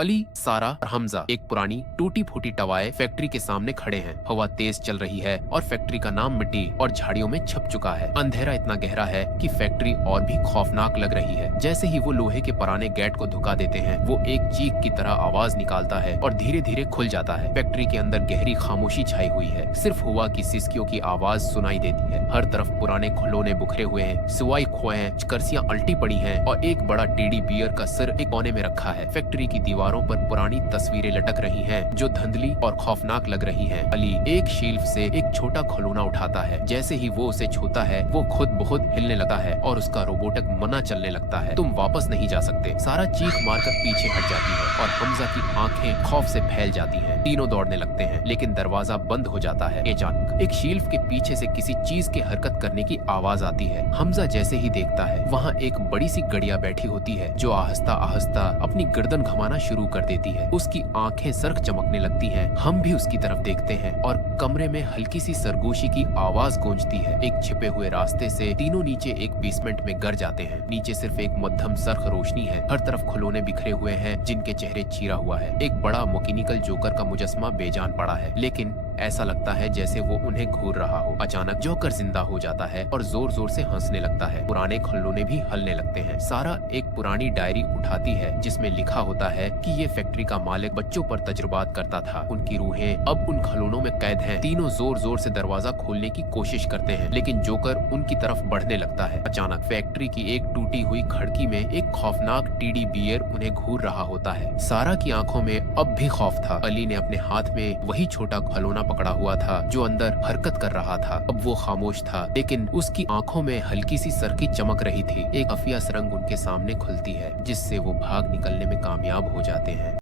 अली, सारा और हमजा एक पुरानी टूटी फूटी टवाए फैक्ट्री के सामने खड़े हैं। हवा तेज चल रही है और फैक्ट्री का नाम मिट्टी और झाड़ियों में छप चुका है। अंधेरा इतना गहरा है कि फैक्ट्री और भी खौफनाक लग रही है। जैसे ही वो लोहे के पुराने गेट को धुका देते हैं, वो एक चीख की तरह आवाज निकालता है और धीरे धीरे खुल जाता है। फैक्ट्री के अंदर गहरी खामोशी छाई हुई है। सिर्फ हवा की सिसकियों की आवाज सुनाई देती है। हर तरफ पुराने खिलौने बिखरे हुए हैं, सिवाय खोए हैं, कर्सियां उल्टी पड़ी हैं और एक बड़ा टेडी बियर का सिर एक कोने में रखा है। फैक्ट्री की दीवारों पर पुरानी तस्वीरें लटक रही हैं, जो धुंधली और खौफनाक लग रही हैं। अली एक शेल्फ से एक छोटा खिलौना उठाता है। जैसे ही वो उसे छूता है, वो खुद बहुत हिलने लगता है और उसका रोबोटिक मना चलने लगता है। तुम वापस नहीं जा सकते। सारा चीख मारकर पीछे हट जाती है और हमजा की आंखें खौफ से फैल जाती हैं। तीनों दौड़ने लगते हैं, लेकिन दरवाजा बंद हो जाता है। अचानक एक शेल्फ के पीछे से किसी चीज के हरकत करने की आवाज आती है। हमजा जैसे ही देखता है, वहाँ एक बड़ी सी गड़िया बैठी होती है, जो आहिस्ता आहिस्ता अपनी गर्दन घुमाना शुरू कर देती है। उसकी आंखें सर्क चमकने लगती हैं। हम भी उसकी तरफ देखते हैं और कमरे में हल्की सी सरगोशी की आवाज गूंजती है। एक छिपे हुए रास्ते से तीनों नीचे एक बेसमेंट में गिर जाते हैं। नीचे सिर्फ एक मध्यम सर्ख रोशनी है। हर तरफ खिलौने बिखरे हुए हैं, जिनके चेहरे चीरा हुआ है। एक बड़ा मैकेनिकल जोकर का मुजस्मा बेजान पड़ा है, लेकिन ऐसा लगता है जैसे वो उन्हें घूर रहा हो। अचानक जोकर जिंदा हो जाता है और जोर जोर से हंसने लगता है। पुराने खिलौने भी हलने लगते हैं। सारा एक पुरानी डायरी उठाती है, जिसमें लिखा होता है कि ये फैक्ट्री का मालिक बच्चों पर तजुर्बात करता था। उनकी रूहें अब उन खिलौनों में कैद हैं। तीनों जोर जोर से दरवाजा खोलने की कोशिश करते हैं, लेकिन जोकर उनकी तरफ बढ़ने लगता है। अचानक फैक्ट्री की एक टूटी हुई खिड़की में एक खौफनाक टेडी बियर उन्हें घूर रहा होता है। सारा की आंखों में अब भी खौफ था। अली ने अपने हाथ में वही छोटा खिलौना पकड़ा हुआ था, जो अंदर हरकत कर रहा था। अब वो खामोश था, लेकिन उसकी आंखों में हल्की सी सरकी चमक रही थी। एक खुफिया सुरंग उनके सामने खुलती है, जिससे वो भाग निकलने में कामयाब हो जाते हैं।